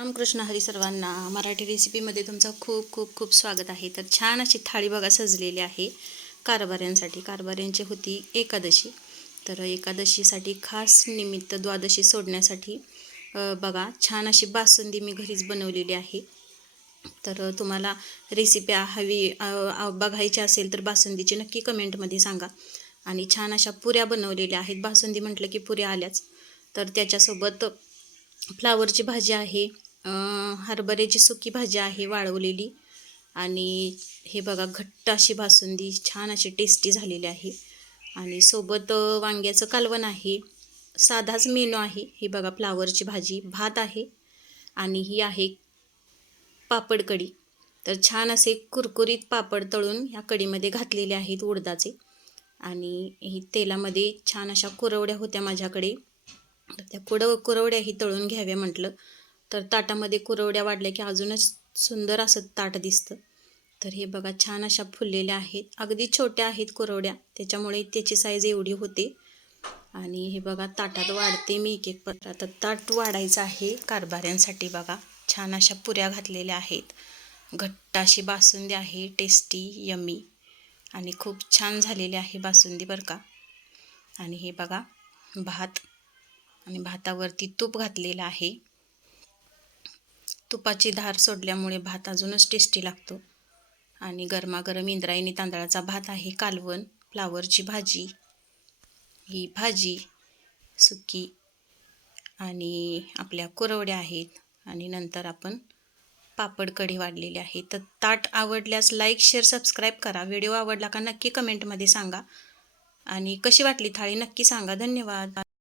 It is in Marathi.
रामकृष्ण हरी सर्वांना मराठी रेसिपीमध्ये तुमचं खूप खूप खूप स्वागत आहे. तर छान अशी थाळी बघा सजलेली आहे कारभाऱ्यांसाठी. कारभाऱ्यांची होती एकादशी. तर एकादशीसाठी खास निमित्त द्वादशी सोडण्यासाठी बघा छान अशी बासुंदी मी घरीच बनवलेली आहे. तर तुम्हाला रेसिपी हवी बघायची असेल तर बासुंदीची नक्की कमेंटमध्ये सांगा. आणि छान अशा पुऱ्या बनवलेल्या आहेत. बासुंदी म्हटलं की पुऱ्या आल्याच. तर त्याच्यासोबत फ्लावरची भाजी आहे. हरभऱ्याची सुकी भाजी आहे वाळवलेली. आणि हे बघा घट्ट अशी बासुंदी छान अशी टेस्टी झालेली आहे. आणि सोबत वांग्याचं कालवण आहे. साधाच मेनू आहे. ही बघा फ्लावरची भाजी भात आहे. आणि ही आहे पापड कढी. तर छान असे कुरकुरीत पापड तळून ह्या कढीमध्ये घातलेले आहेत उडदाचे. आणि ही तेलामध्ये छान अशा कुरवड्या होत्या माझ्याकडे. त्या कुडव कुरवड्याही तळून घ्याव्या म्हटलं. तर ताटामध्ये कुरवड्या वाढल्या की अजूनच सुंदर असं ताट दिसतं. तर हे बघा छान अशा फुललेल्या आहेत. अगदी छोट्या आहेत कुरवड्या. त्याच्यामुळे त्याची साईज एवढी होते. आणि हे बघा ताटात वाढते मी एक एक. पत्र आता ताट वाढायचं आहे कारभाऱ्यांसाठी बघा. छान अशा पुऱ्या घातलेल्या आहेत. घट्ट अशी बासुंदी आहे टेस्टी यमी आणि खूप छान झालेली आहे बासुंदी बरं का. आणि हे बघा भात. आणि भातावरती तूप घातलेलं आहे. तुपाची धार सोडल्यामुळे भात अजूनच टेस्टी लागतो. आणि गरमागरम इंद्रायणी तांदळाचा भात आहे कालवण फ्लावरची भाजी. ही भाजी सुकी आणि आपल्या कुरवड्या आहेत आणि नंतर आपण पापड कढी वाढलेली आहे. तर ताट आवडल्यास लाईक शेअर सबस्क्राईब करा. व्हिडिओ आवडला का नक्की कमेंटमध्ये सांगा. आणि कशी वाटली थाळी नक्की सांगा. धन्यवाद.